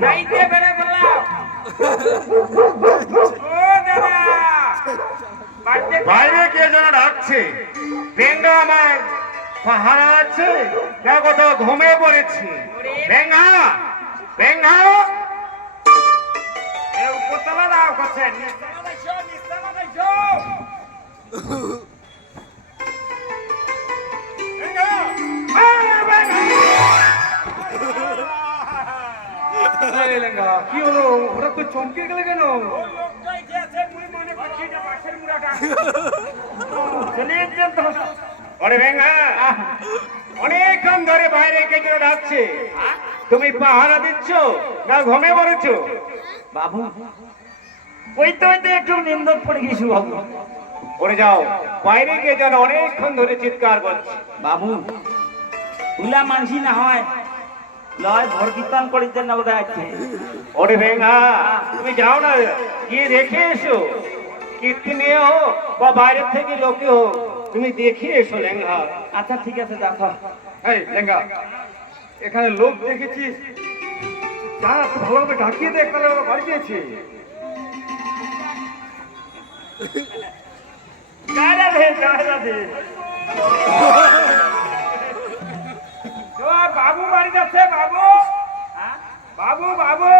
খাইতে বেরে বললাম ও দাদা বাইরে কে যেন ডাকছে। বেঙ্গা আমার পাহারা আছে, দেখো তো ঘুমিয়ে পড়েছি। বেঙ্গা বেঙ্গা উপরতলা দাও করছেন নিস্তলা দাইছো নিস্তলা দাইছো বেঙ্গা বেঙ্গা কি হলো ওরা তো চমকে গেলে কেন? লোকটাই যে আছে মুই মনে করছি যে বাসের মুড়াটা চলে যেত ওরে বেঙ্গা, অনেকক্ষণ ধরে বাইরে কে যেন ডাকছে। তুমি পাহারা দিচ্ছ না ঘুমিয়ে পড়েছো? বাবু ওইতে একটু নিন্দক পড়ে গেছি বাবু। ওরে যাও, বাইরে কে যেন অনেকক্ষণ ধরে চিৎকার করছে। বাবু উলা মানসি না হয় লয় ভর কীর্তন করিতে না বোধ আছে। ওরে বেঙ্গা, তুমি যাও না, গিয়ে দেখে এসো। কীর্তি নিয়ে হোক বা বাইরের থেকে লোকে হোক, তুমি দেখে এসো লেঙ্গা। আচ্ছা ঠিক আছে দেখো। এই লেঙ্গা, এখানে লোক দেখেছিস? যা তুই ভালোভাবে ডাকিয়ে দেখ, তাহলে ওরা বাড়ি গিয়েছে। বাবু বাড়ি যাচ্ছে বাবু বাবু বাবু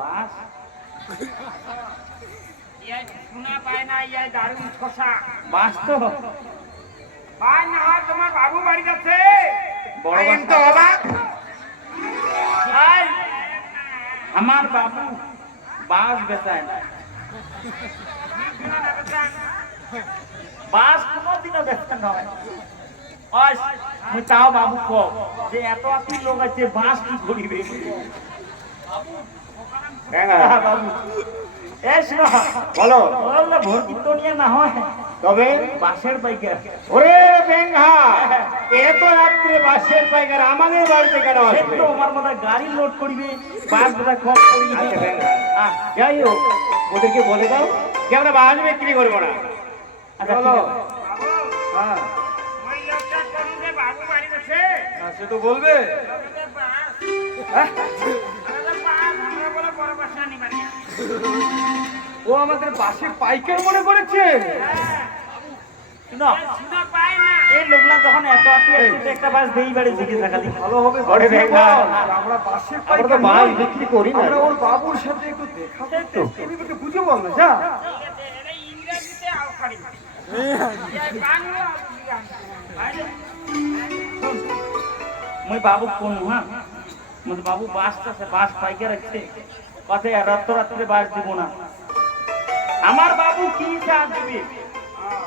বাস শোনা পায় না, ইয়াই দারুণ খসা বাস তো পায় না হয়। তোমার বাবু বাড়ি যাচ্ছে। বড় তো অবাক। আমার বাবু বাস বেচায় না, বাস কোনোদিনও বেচতে নয়। তাও বাবু কম যে এত আপনি লোক আছে বাস কি করিবে বাবু। বলো ভোর কীর্তনিয়া না হয় তবে বাসের পাইকার। ওরে বেঙ্গা, এত রাত্রে বাসের পাইকার আমাদের বাড়িতে কেন আসবে? তো আমার মনে গাড়ি লোড করিবে, বাস বোধহয় কম করিবে। আচ্ছা বেঙ্গা, যাই হোক, ওদেরকে বলে দাও যে আমরা বাস বিক্রি করবো না। আচ্ছা চলো। ঠিক আছে। হ্যাঁ বাবু বাড়ি যাচ্ছে। সে তো বলবে। হ্যাঁ? ও আমাদের বাসে পাইকার মনে করেছে। এই লোকলা যখন এত একটা বাস দেই বাড়ি থেকে থাকালি ভালো হবে ওরে বেঙ্গা, আমরা বাসের আমরা তো পাইকার বাস নই। বিক্রি করি না। আমরা ওর বাবুর সাথে একটু দেখা করতে তুমি একটু বুঝে বল না। যা মই বাবু কোন হ্যাঁ মানে বাবু বাসটা বাস পাইকার আছে কথা রাত্রে বাস দিব না। আমার বাবু কি চাষ দিবে,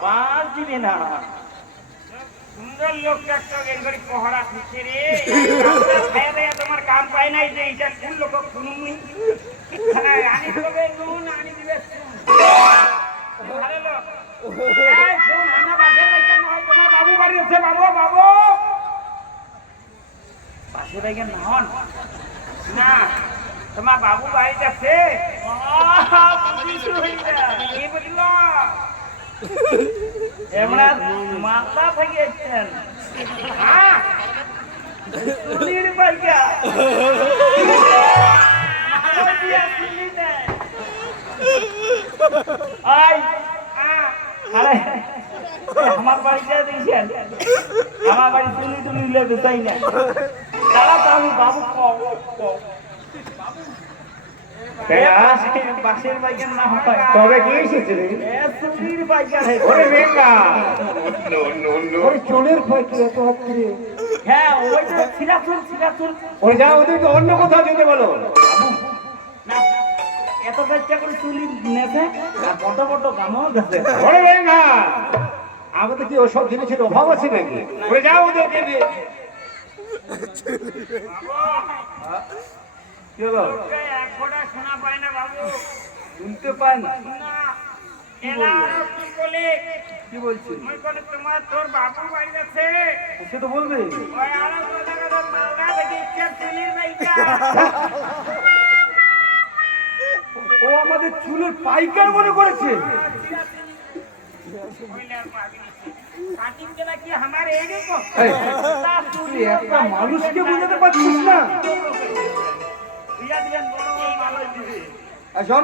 বাস দিবে না। সুন্দর লোকটা পহরা দিচ্ছে রে, তোমার কাম পায় নাই যে এইটা কোন লোক শুনুনি আনি দেবে নুন আনি দিবে ভালো লোক। আমার বাসের বাইকের না হয় তোমার বাবু বাড়ি আছে। বাবু বাবু বাসের বাইকের না হন না, তোমার বাবু বাড়িতে আছে। কি বলিল এমরা মালদা থেকে এসছেন? হ্যাঁ চুলির বাইকা আমার বাড়িতে দিয়েছেন, আমার বাড়ি চুলি টুলি লেগে চাই না। তারা তো আমি বাবু বাসের বাইকের না হয় তবে কি এসেছে রে? চুলির বাইকার। ওরে বেঙ্গা, ওরে চুলের ফাঁকি এত হাতরে। হ্যাঁ ওই যে সিরাচুল ওই যা, ওদেরকে অন্য কোথাও যেতে বলো। না এত চেষ্টা করে চুলি নেছে আর বড় বড় গামও গেছে। ওরে বেঙ্গা, আমাদের কি ওসব জিনিসের অভাব আছে নাকি? ওরে যাও, ওদেরকে কি হলো? এক ফোঁটা শোনা পায় না বাবু, শুনতে পায় না। কি বলে কি বলছিস? তোমার তোর বাবু বাড়ি আছে। সে তো বলবে। ওই আরো মালদা থেকে চুলির বাইকা। ও আমাদের চুলের পাইকার মনে করেছে। এই, তুই একটা মানুষকে বোঝাতে পারছিস না। আর শোন